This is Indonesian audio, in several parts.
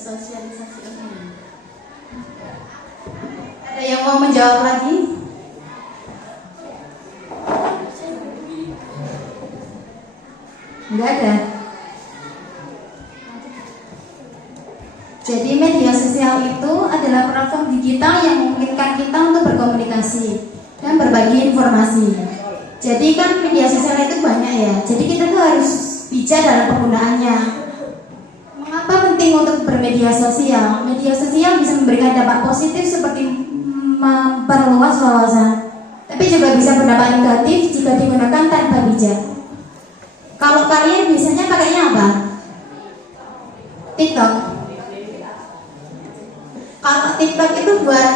bersosialisasi ini. Ada yang mau menjawab lagi? Enggak ada. Jadi media sosial itu adalah platform digital yang memungkinkan kita untuk berkomunikasi dan berbagi informasi. Jadi kan media sosial itu banyak ya. Jadi kita tuh harus bijak dalam penggunaannya. Mengapa penting untuk bermedia sosial? Media sosial bisa memberikan dampak positif seperti memperluas wawasan, tapi juga bisa berdampak negatif jika digunakan tanpa bijak. Kalau kalian biasanya pakainya apa? TikTok. Kalau TikTok itu buat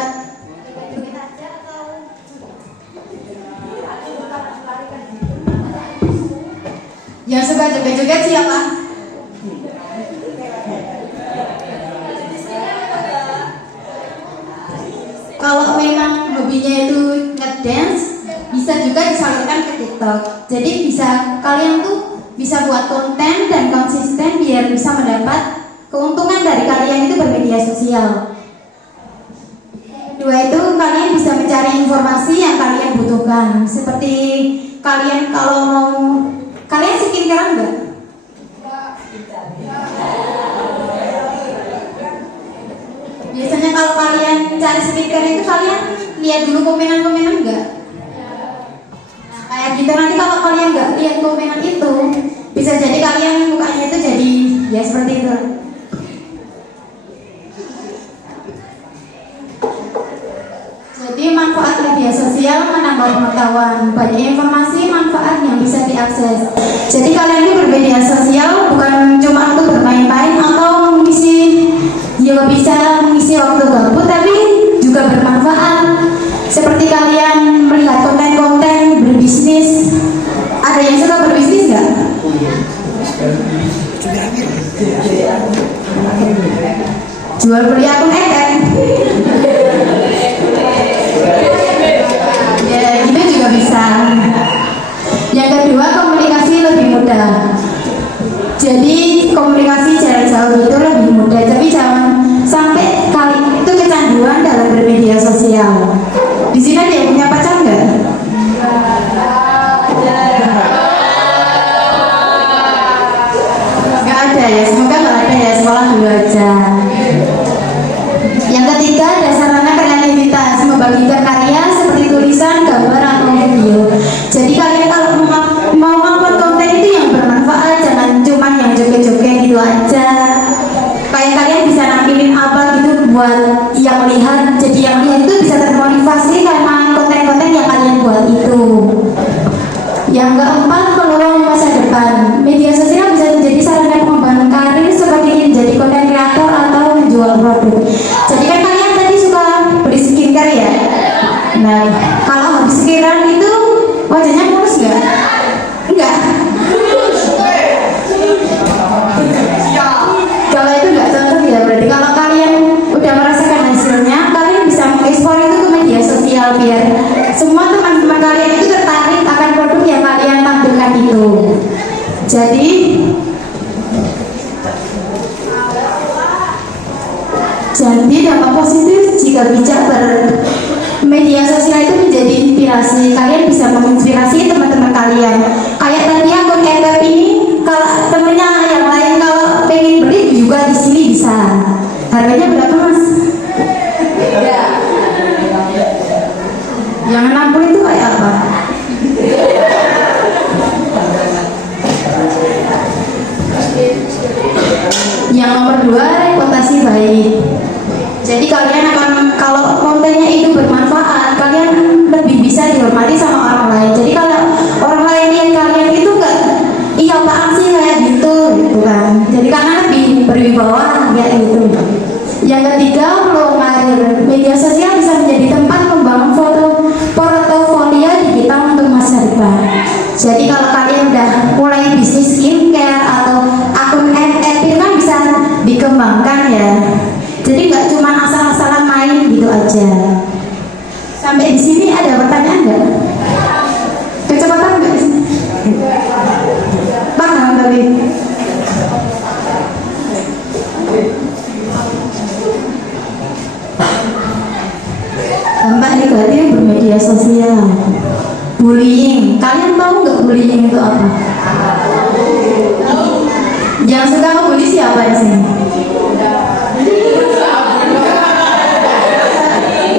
yang suka joget-joget siapa? Kalau memang hobinya itu ngedance, bisa juga disalurkan ke TikTok. Jadi bisa kalian tuh bisa buat konten dan konsisten biar bisa mendapat keuntungan dari kalian itu bermedia sosial. Kedua itu kalian bisa mencari informasi yang kalian butuhkan. Seperti kalian kalau mau, kalian skincare enggak? Biasanya kalau kalian cari skincare itu kalian lihat dulu komenan-komenan enggak? Nah, kayak gitu nanti kalau kalian nggak lihat komenan itu, bisa jadi kalian mukanya itu jadi ya seperti itu. Jadi manfaat media sosial menambah pengetahuan, banyak informasi manfaat yang bisa diakses. Jadi kalian ini bermedia sosial bukan cuma untuk bermain-main atau mengisi, juga bisa mengisi waktu gabut, tapi juga bermanfaat. Seperti kalian melihat konten-konten berbisnis. Ada yang suka berbisnis nggak? Jual beli akun ETM. Ya, gitu juga bisa. Yang kedua, komunikasi lebih mudah. Jadi komunikasi jarak jauh itu lebih mudah, tapi jangan sampai kali itu kecanduan dalam bermedia sosial. Di sini ada yang punya pacar nggak? Nggak ada ya, semoga nggak ada ya, sekolah dulu aja. Yang ketiga, ada sarana kreativitas, membagikan karya seperti tulisan, gambar, atau video. Jadi kalian kalau mau upload konten itu yang bermanfaat, jangan cuma yang joget-joget gitu aja. Kayak kalian bisa nampilin apa gitu buat yang lihat, jadi yang lihat itu bisa termotivasi karena konten-konten yang kalian buat itu. Yang keempat, peluang masa depan. Media sosial bisa menjadi sarana pengembangan karir seperti menjadi konten kreator atau menjual produk. Jadi kan kalian tadi suka beli skincare ya? Nah, kalau habis skincare itu wajahnya mulus nggak? Enggak. Kalau itu nggak cocok ya, berarti kalau kalian udah merasakan hasilnya, kalian bisa mengekspor itu ke media sosial biar semua teman-teman kalian itu tertarik akan produk yang kalian tampilkan itu. Jadi dampak positif jika bijak bermedia sosial itu menjadi inspirasi. Kalian bisa menginspirasi teman-teman kalian. Kayak tadi akun ETP ini, kalau temennya yang lain kalau pengen beli juga di sini bisa. Harganya berapa mas? Yang 60 itu kayak apa? Yang nomor 2, reputasi baik. Jadi kalian akan, kalau kontennya itu bermanfaat, kalian lebih bisa dihormati sama orang lain. Jadi kalau orang lain lihat kalian itu enggak, iya apaan sih kayak gitu kan. Jadi karena lebih berwibawa kayak gitu. Yang ketiga, peluang karir. Media sosial bisa menjadi tempat membangun portofolio digital untuk masa depan. Jadi kalau kalian udah mulai bisnis skincare atau akun FB itu kan bisa dikembangkan ya. Jadi nggak cuma asal-asalan main gitu aja. Sampai di sini ada pertanyaan nggak? Kecepatan nggak sih? Paham tapi? media sosial. Bullying, kalian tahu nggak bullying itu apa? Yang suka ngebully siapa di sini?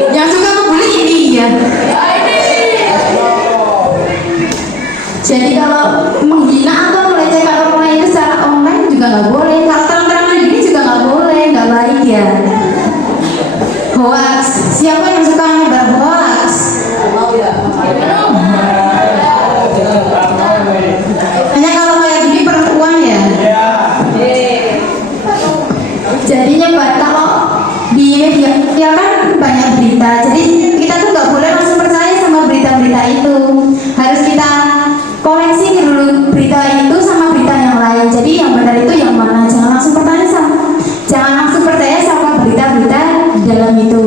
Yang suka ngebully ini ya. Jadi kalau menghina atau melecehkan orang lain itu secara online juga nggak boleh. Kalau terang-terangan gini juga nggak boleh, nggak baik ya. Hoax, siapa yang suka nyebar hoax? Hanya kalau kayak gini perempuan ya. Jadi nyebar kalau di media ya kan banyak berita. Jadi kita tuh nggak boleh langsung percaya sama berita-berita itu. Harus kita koreksi dulu berita itu sama berita yang lain. Jadi yang benar itu yang mana? Jangan langsung percaya sama berita-berita di dalam itu.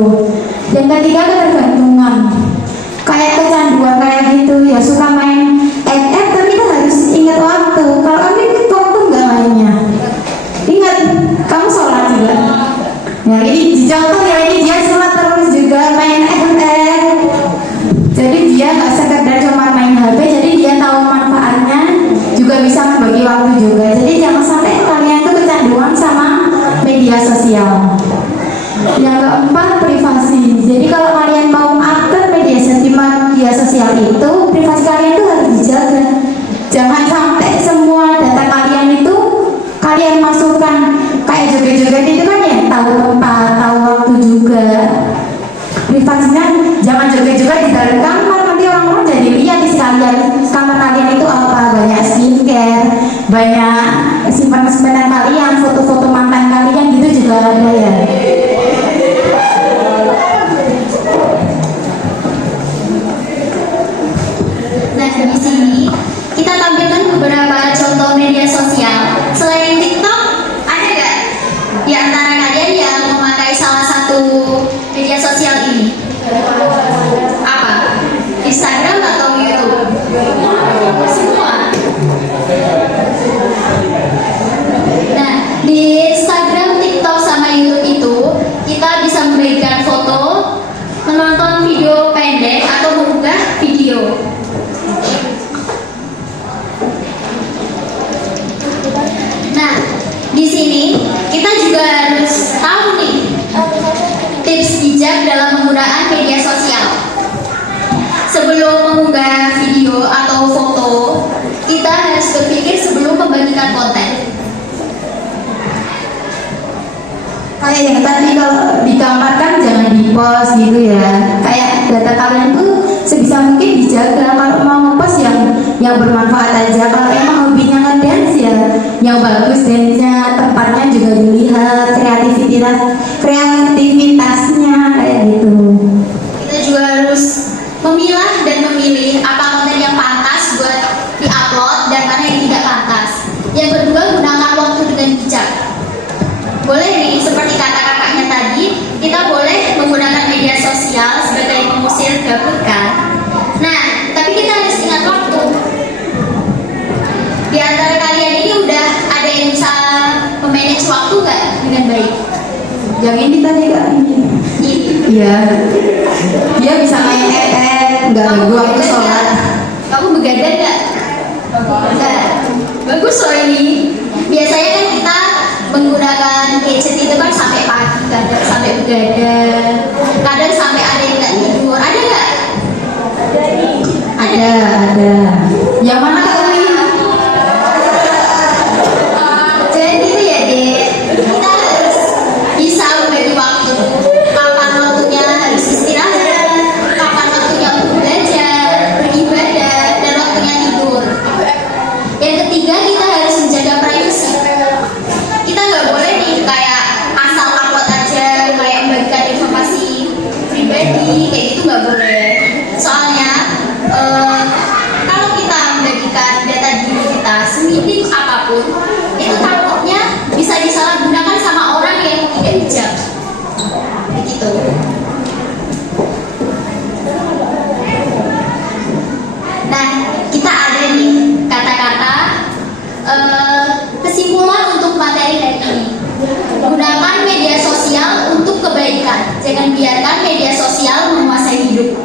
Yang ketiga ketergantungan. Kayak kecanduan kayak gitu ya, suka main tapi kita harus ingat waktu. Kalau kami waktu nggak mainnya, ingat kamu sholat juga. Ya ini contoh ya, ini dia sholat terus juga main jadi dia nggak sekedar cuma main HP, jadi dia tahu manfaatnya, juga bisa membagi waktu juga. Jadi jangan sampai kalian tuh kecanduan sama media sosial. Yang keempat, privasi. Jadi kalau kalian mau aktif media sosial itu, privasi kalian tuh harus dijaga. Jangan sampai semua data kalian itu kalian masukkan. Kayak joget-joget itu kan ya, tahu tempat, tahu waktu juga. Privasinya jangan joget-joget di dalam kamar, nanti orang-orang jadi lihat di sekalian kamar kalian itu apa, banyak skincare, banyak simpan-simpanan kalian, foto-foto mantan kalian gitu juga ada ya. Nah, di sini kita tampilkan beberapa contoh media sosial. Selain TikTok, ada nggak di antara kalian yang memakai salah satu media sosial ini? Apa? Instagram atau YouTube? Semua. Nah, di Instagram, TikTok, sama YouTube itu kita bisa memberikan foto, menonton video pendek, atau mengunggah video. Nah, di sini kita juga harus tahu nih tips bijak dalam penggunaan media sosial. Sebelum mengunggah video atau foto, kita harus berpikir sebelum membagikan konten. Kayak yang tadi kalau di kamar kan jangan di post gitu ya. Kayak data kalian tuh sebisa mungkin dijaga. Kalau mau ngepost yang bermanfaat aja. Kalau emang hobinya ngedance ya yang bagus dance-nya, tempatnya juga dilihat, kreativitasnya kayak gitu. Kita juga harus memilah dan memilih apa konten yang pantas buat diupload dan mana yang tidak pantas. Yang kedua, gunakan waktu dengan bijak. Boleh nih, seperti kata kakaknya tadi, kita boleh menggunakan media sosial sebagai pengusir gabut kan. Nah, tapi kita harus ingat waktu. Di antara kalian ini udah ada yang bisa memanage waktu nggak dengan baik? Yang ini tadi kak ini. Iya. Dia bisa main nggak ganggu waktu sholat. Kamu begadang nggak? Enggak. Bagus loh ini. Biasanya kan kita menggunakan gadget itu kan sampai pagi, kadang sampai begadang, kadang sampai ada yang nggak tidur. Ada nggak? Ada. Yang mana kak ini? Jadi gitu ya dek, kita harus bisa membagi waktu. Kapan waktunya harus istirahat, kapan waktunya untuk belajar, beribadah, dan waktunya tidur. Yang ketiga, kita harus menjaga privasi. Kita nggak boleh nih kayak asal upload aja, kayak membagikan informasi pribadi kayak gitu, nggak boleh. Soalnya kalau kita membagikan data diri kita seminim apapun, itu takutnya bisa disalahgunakan sama orang yang tidak bijak. Begitu. Nah, kita ada nih kata-kata kesimpulan untuk materi hari ini. Gunakan media sosial untuk kebaikan. Jangan biarkan media sosial menguasai hidup.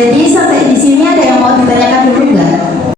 Jadi